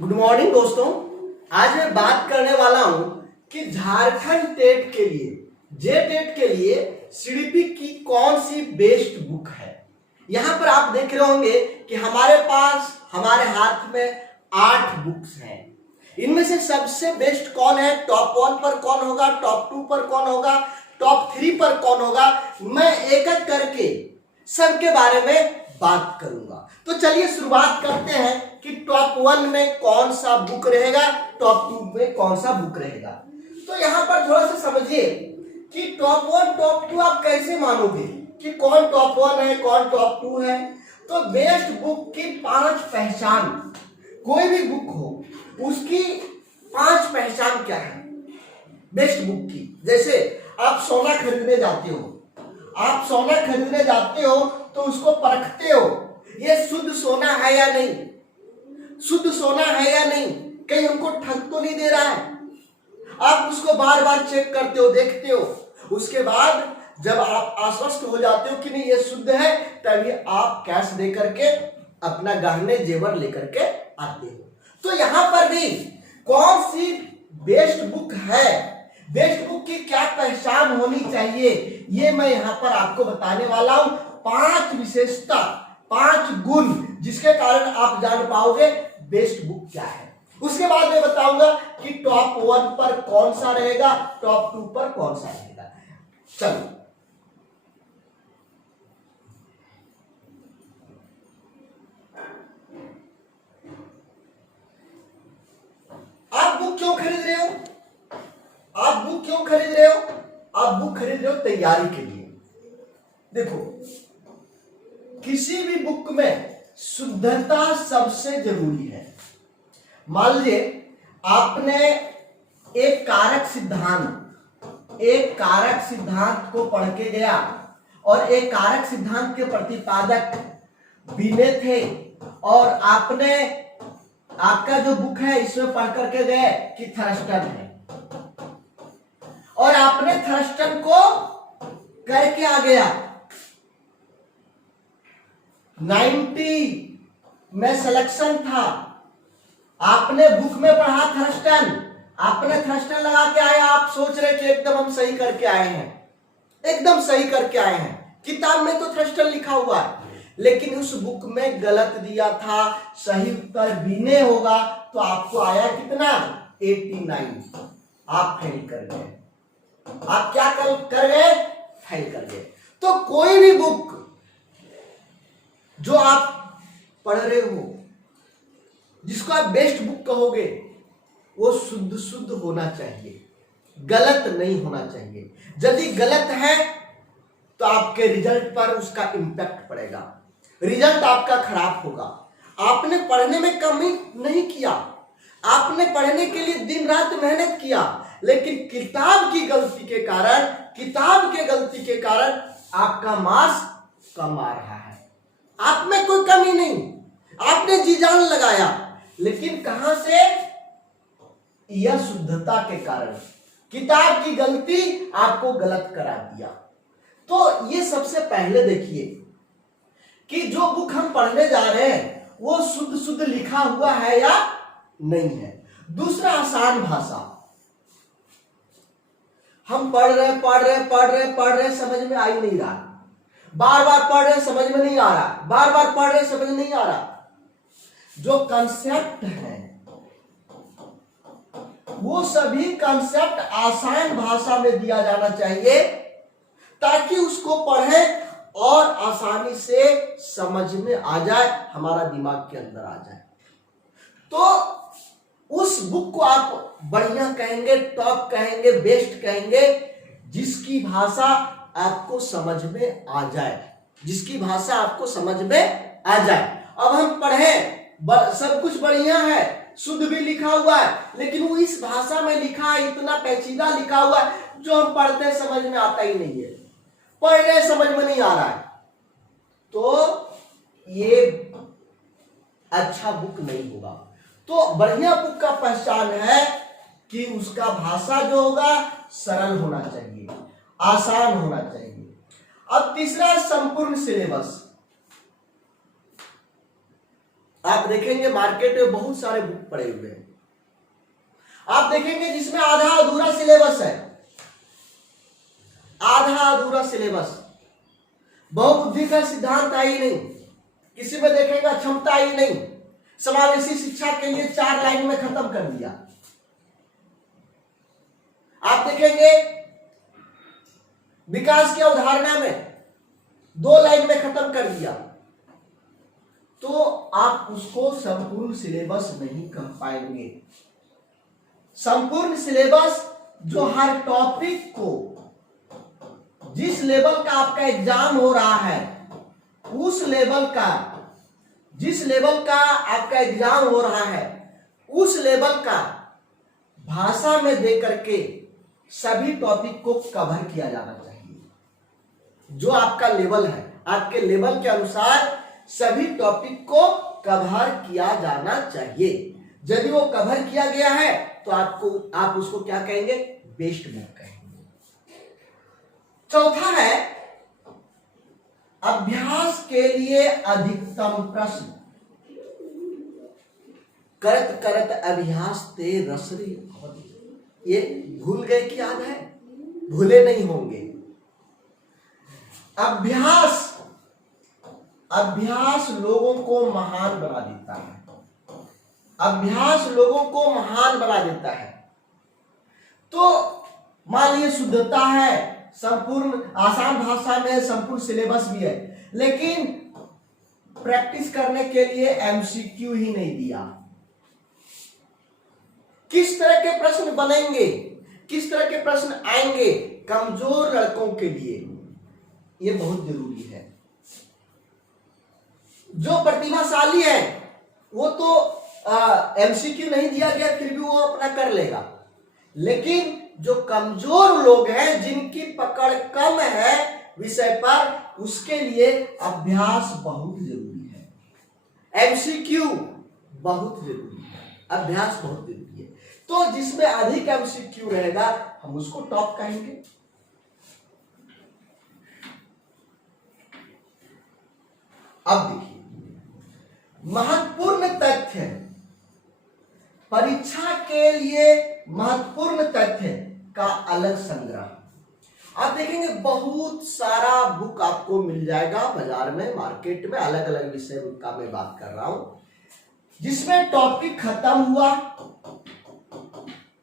Good morning दोस्तों। आज मैं बात करने वाला हूं कि झारखंड टेट के लिए जेटेट के लिए सीडीपी की कौन सी बेस्ट बुक है। यहां पर आप देख रहे होंगे कि हमारे पास हमारे हाथ में 8 बुक्स हैं। इनमें से सबसे बेस्ट कौन है, टॉप 1 पर कौन होगा, टॉप 2 पर कौन होगा, टॉप 3 पर कौन होगा, मैं एक एक करके सबके बारे में बात करूंगा। तो चलिए शुरुआत करते हैं कि टॉप 1 में कौन सा बुक रहेगा, टॉप 2 में कौन सा बुक रहेगा। तो यहां पर थोड़ा सा समझिए कि टॉप 1 टॉप 2 आप कैसे मानोगे कि कौन टॉप 1 है कौन टॉप 2 है। तो बेस्ट बुक की 5 पहचान, कोई भी बुक हो उसकी 5 पहचान क्या है बेस्ट बुक की। जैसे आप सोना खरीदने जाते हो, आप सोना खरीदने जाते हो तो उसको परखते हो, ये शुद्ध सोना है या नहीं, शुद्ध सोना है या नहीं, कहीं हमको ठग तो नहीं दे रहा है। आप उसको बार बार चेक करते हो, देखते हो। उसके बाद जब आप आश्वस्त हो जाते हो कि नहीं ये शुद्ध है, तभी आप कैश दे करके अपना गहने जेवर लेकर के आते हो। तो यहां पर भी कौन सी बेस्ट बुक है, बेस्ट बुक की क्या पहचान होनी चाहिए, ये मैं यहां पर आपको बताने वाला हूं। 5 विशेषता, 5 गुण जिसके कारण आप जान पाओगे बेस्ट बुक क्या है। उसके बाद मैं बताऊंगा कि टॉप 1 पर कौन सा रहेगा, टॉप 2 पर कौन सा रहेगा। चलो आप बुक क्यों खरीद रहे हो, आप बुक क्यों खरीद रहे हो, आप बुक खरीद रहे हो तैयारी के लिए। देखो किसी भी बुक में शुद्धता सबसे जरूरी है। मान लीजिए आपने एक कारक सिद्धांत को पढ़ के गया और एक कारक सिद्धांत के प्रतिपादक बीने थे और आपने आपका जो बुक है इसमें पढ़ करके गए कि थर्स्टन है और आपने थर्स्टन को करके आ गया 90 में सिलेक्शन था, आपने बुक में पढ़ा थर्स्टन, आपने थर्स्टन लगा के आया, आप सोच रहे कि एकदम हम सही करके आए हैं, एकदम सही करके आए हैं, किताब में तो थर्स्टन लिखा हुआ है, लेकिन उस बुक में गलत दिया था, सही उत्तर बीने होगा, तो आपको आया कितना 89, आप फेल कर गए। आप क्या कर गए, फेल कर गए। तो कोई भी बुक जो आप पढ़ रहे हो जिसको आप बेस्ट बुक कहोगे वो शुद्ध होना चाहिए, गलत नहीं होना चाहिए। यदि गलत है तो आपके रिजल्ट पर उसका इंपैक्ट पड़ेगा, रिजल्ट आपका खराब होगा। आपने पढ़ने में कमी नहीं किया, आपने पढ़ने के लिए दिन रात मेहनत किया, लेकिन किताब की गलती के कारण आपका मार्क्स कम आ रहा है। आप में कोई कमी नहीं, आपने जी जान लगाया, लेकिन कहां से, यह शुद्धता के कारण, किताब की गलती आपको गलत करा दिया। तो ये सबसे पहले देखिए कि जो बुक हम पढ़ने जा रहे हैं वो शुद्ध लिखा हुआ है या नहीं है। दूसरा, आसान भाषा। हम पढ़ रहे समझ में आ ही नहीं रहा, बार बार पढ़ रहे समझ में नहीं आ रहा, बार बार पढ़ रहे समझ नहीं आ रहा। जो कंसेप्ट है वो सभी कंसेप्ट आसान भाषा में दिया जाना चाहिए ताकि उसको पढ़े और आसानी से समझ में आ जाए, हमारा दिमाग के अंदर आ जाए। तो उस बुक को आप बढ़िया कहेंगे, टॉप कहेंगे, बेस्ट कहेंगे जिसकी भाषा आपको समझ में आ जाए, जिसकी भाषा आपको समझ में आ जाए। अब हम पढ़े, सब कुछ बढ़िया है, शुद्ध भी लिखा हुआ है, लेकिन वो इस भाषा में लिखा है, इतना पेचीदा लिखा हुआ है जो हम पढ़ते समझ में आता ही नहीं है, पढ़ रहे समझ में नहीं आ रहा है, तो ये अच्छा बुक नहीं होगा। तो बढ़िया बुक का पहचान है कि उसका भाषा जो होगा सरल होना चाहिए, आसान होना चाहिए। अब तीसरा, संपूर्ण सिलेबस। आप देखेंगे मार्केट में बहुत सारे बुक पड़े हुए हैं। आप देखेंगे जिसमें आधा अधूरा सिलेबस है, आधा अधूरा सिलेबस, बहुबुद्धि का सिद्धांत आई नहीं, किसी में देखेगा क्षमता आई नहीं, समावेशी शिक्षा के लिए 4 लाइन में खत्म कर दिया। आप देखेंगे विकास की अवधारणा में 2 लाइन में खत्म कर दिया, तो आप उसको संपूर्ण सिलेबस नहीं कह पाएंगे। संपूर्ण सिलेबस जो हर टॉपिक को, जिस लेवल का आपका एग्जाम हो रहा है, उस लेवल का, जिस लेवल का आपका एग्जाम हो रहा है, उस लेवल का भाषा में दे करके सभी टॉपिक को कवर किया जाना चाहिए। जो आपका लेवल है, आपके लेवल के अनुसार सभी टॉपिक को कवर किया जाना चाहिए। यदि वो कवर किया गया है तो आप उसको क्या कहेंगे? बेस्ट बुक कहेंगे। चौथा है अभ्यास के लिए अधिकतम प्रश्न। करत करत अभ्यास ते रसरी भवति। ये भूल गए कि याद है? भूले नहीं होंगे। अभ्यास लोगों को महान बना देता है। अभ्यास लोगों को महान बना देता है। तो मान लीजिए शुद्धता है, संपूर्ण आसान भाषा में है, संपूर्ण सिलेबस भी है, लेकिन प्रैक्टिस करने के लिए एमसीक्यू ही नहीं दिया। किस तरह के प्रश्न बनेंगे, किस तरह के प्रश्न आएंगे कमजोर लड़कों के लिए, यह बहुत जरूरी है। जो प्रतिभाशाली है वो तो एमसीक्यू नहीं दिया गया फिर भी वो अपना कर लेगा, लेकिन जो कमजोर लोग हैं, जिनकी पकड़ कम है विषय पर, उसके लिए अभ्यास बहुत जरूरी है। एमसीक्यू बहुत जरूरी है, अभ्यास बहुत जरूरी है। तो जिसमें अधिक एमसीक्यू रहेगा हम उसको टॉप कहेंगे। अब देखिए महत्वपूर्ण तथ्य, परीक्षा के लिए महत्वपूर्ण तथ्य का अलग संग्रह। आप देखेंगे बहुत सारा बुक आपको मिल जाएगा बाजार में, मार्केट में, अलग अलग विषय का मैं बात कर रहा हूं, जिसमें टॉपिक खत्म हुआ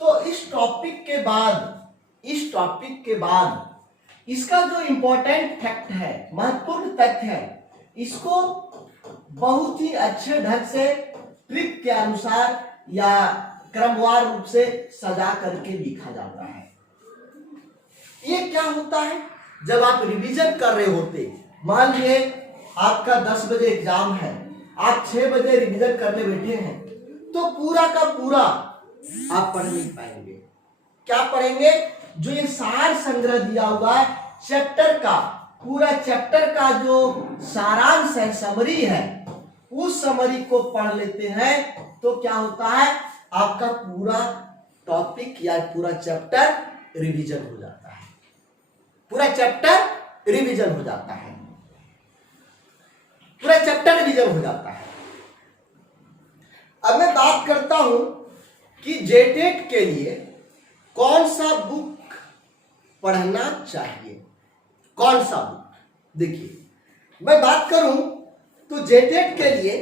तो इस टॉपिक के बाद इसका जो इंपॉर्टेंट फैक्ट है, महत्वपूर्ण तथ्य है, इसको बहुत ही अच्छे ढंग से ट्रिक के अनुसार या क्रमवार रूप से सजा करके लिखा जाता है। ये क्या होता है? जब आप रिवीजन कर रहे होते, मान लीजिए आपका 10 बजे एग्जाम है, आप 6 बजे रिवीजन करने बैठे हैं, तो पूरा का पूरा आप पढ़ नहीं पाएंगे। क्या पढ़ेंगे? जो ये सार संग्रह दिया हुआ है चैप्टर का, पूरा चैप्टर का जो सारांश है, समरी है, उस समरी को पढ़ लेते हैं तो क्या होता है? आपका पूरा टॉपिक या पूरा चैप्टर रिवीजन हो जाता है। पूरा चैप्टर रिवीजन हो जाता है। पूरा चैप्टर रिवीजन हो जाता है। अब मैं बात करता हूं कि जेटेट के लिए कौन सा बुक पढ़ना चाहिए। कौन सा बुक? देखिए मैं बात करूं तो जेटेट के लिए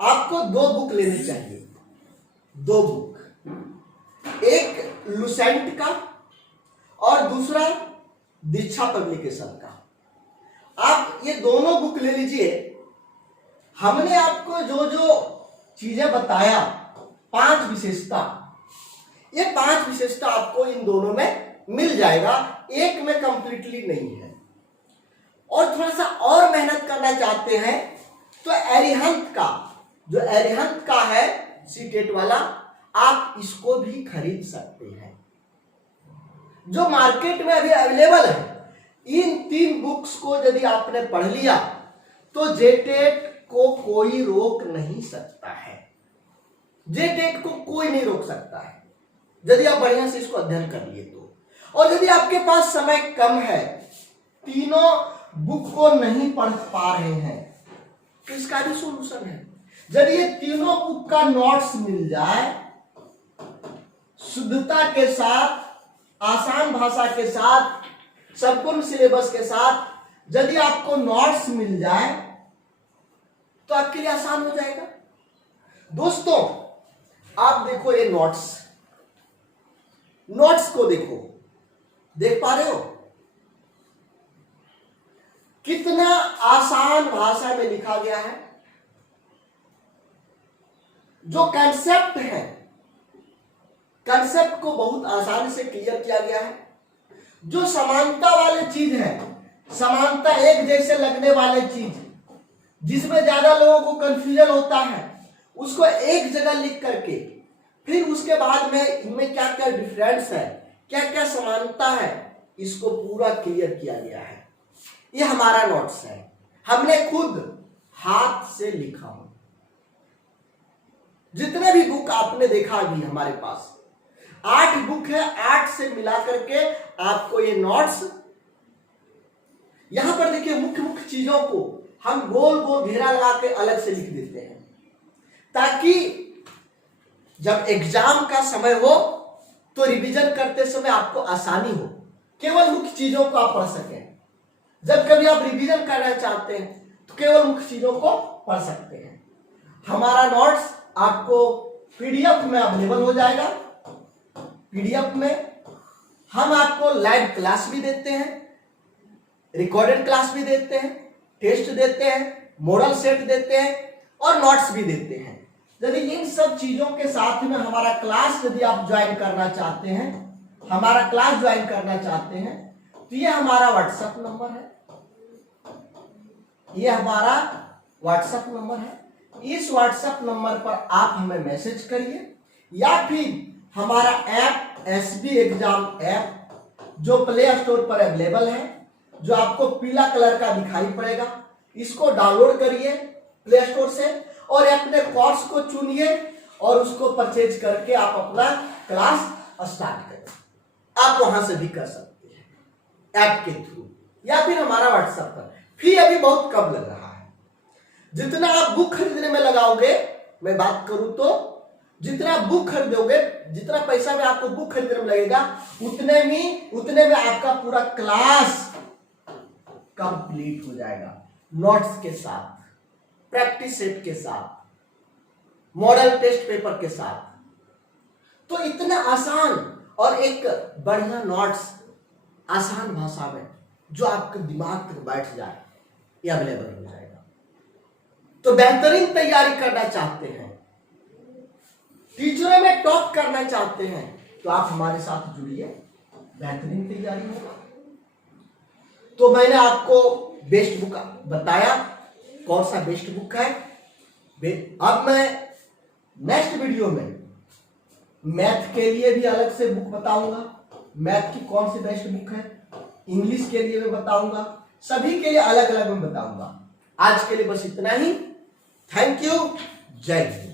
आपको 2 बुक लेने चाहिए। 2 बुक, एक लुसेंट का और दूसरा दीक्षा पब्लिकेशन का। आप ये दोनों बुक ले लीजिए। हमने आपको जो जो चीजें बताया, 5 विशेषता, ये 5 विशेषता आपको इन दोनों में मिल जाएगा, एक में कंप्लीटली नहीं है। और थोड़ा सा और मेहनत करना चाहते हैं तो अरिहंत का, जो अरिहंत का है सीटेट वाला, आप इसको भी खरीद सकते हैं, जो मार्केट में अभी अवेलेबल है। इन 3 बुक्स को यदि आपने पढ़ लिया तो जेटेट को कोई रोक नहीं सकता है। जेटेट को कोई नहीं रोक सकता है यदि आप बढ़िया से इसको अध्ययन कर लिए तो। और यदि आपके पास समय कम है, तीनों बुक को नहीं पढ़ पा रहे हैं, तो इसका भी सोल्यूशन है। यदि ये तीनों बुक का नोट्स मिल जाए, शुद्धता के साथ, आसान भाषा के साथ, संपूर्ण सिलेबस के साथ, यदि आपको नोट्स मिल जाए तो आपके लिए आसान हो जाएगा। दोस्तों आप देखो ये नोट्स को देखो, देख पा रहे हो कितना आसान भाषा में लिखा गया है। जो कंसेप्ट है, कंसेप्ट को बहुत आसानी से क्लियर किया गया है। जो समानता वाले चीज है, समानता एक जैसे लगने वाले चीज, जिसमें ज्यादा लोगों को कंफ्यूजन होता है, उसको एक जगह लिख करके फिर उसके बाद में इनमें क्या क्या डिफरेंस है, क्या क्या समानता है, इसको पूरा क्लियर किया गया है। ये हमारा नोट्स है, हमने खुद हाथ से लिखा हो। जितने भी बुक आपने देखा अभी हमारे पास 8 बुक है, 8 से मिला करके आपको ये नोट्स, यहां पर देखिए मुख्य मुख्य चीजों को हम गोल गोल घेरा लगा के अलग से लिख देते हैं, ताकि जब एग्जाम का समय हो तो रिवीजन करते समय आपको आसानी हो, केवल मुख्य चीजों को आप पढ़ सकें। जब कभी आप रिवीजन करना चाहते हैं तो केवल मुख्य चीजों को पढ़ सकते हैं। हमारा नोट्स आपको पीडीएफ में अवेलेबल हो जाएगा। पीडीएफ में हम आपको लाइव क्लास भी देते हैं, रिकॉर्डेड क्लास भी देते हैं, टेस्ट देते हैं, मॉडल सेट देते हैं और नोट्स भी देते हैं। यदि इन सब चीजों के साथ में हमारा क्लास यदि आप ज्वाइन करना चाहते हैं, हमारा क्लास ज्वाइन करना चाहते हैं, तो ये हमारा व्हाट्सएप नंबर है, ये हमारा व्हाट्सएप नंबर है। इस व्हाट्सएप नंबर पर आप हमें मैसेज करिए, या फिर हमारा ऐप एसबी एग्जाम ऐप जो प्ले स्टोर पर अवेलेबल है, जो आपको पीला कलर का दिखाई पड़ेगा, इसको डाउनलोड करिए प्ले स्टोर से और अपने कोर्स को चुनिए और उसको परचेज करके आप अपना क्लास स्टार्ट करें। आप वहां से भी कर सकते हैं ऐप के थ्रू, या फिर हमारा व्हाट्सएप पर। फी अभी बहुत कम लग रहा है। जितना आप बुक खरीदने में लगाओगे, मैं बात करूं तो जितना बुक खरीदोगे, जितना पैसा में आपको बुक खरीदने में लगेगा, उतने में आपका पूरा क्लास कंप्लीट हो जाएगा। नोट्स के साथ, प्रैक्टिस सेट के साथ, मॉडल टेस्ट पेपर के साथ। तो इतना आसान और एक बढ़िया नोट्स आसान भाषा में जो आपके दिमाग तक बैठ जाए, ये अवेलेबल हो जाएगा। तो बेहतरीन तैयारी करना चाहते हैं, टीचरों में टॉप करना चाहते हैं, तो आप हमारे साथ जुड़िए, बेहतरीन तैयारी होगा। तो मैंने आपको बेस्ट बुक बताया, कौन सा बेस्ट बुक है। अब मैं नेक्स्ट वीडियो में मैथ के लिए भी अलग से बुक बताऊंगा, मैथ की कौन सी बेस्ट बुक है, इंग्लिश के लिए मैं बताऊंगा, सभी के लिए अलग अलग मैं बताऊंगा। आज के लिए बस इतना ही। थैंक यू, जय हिंद।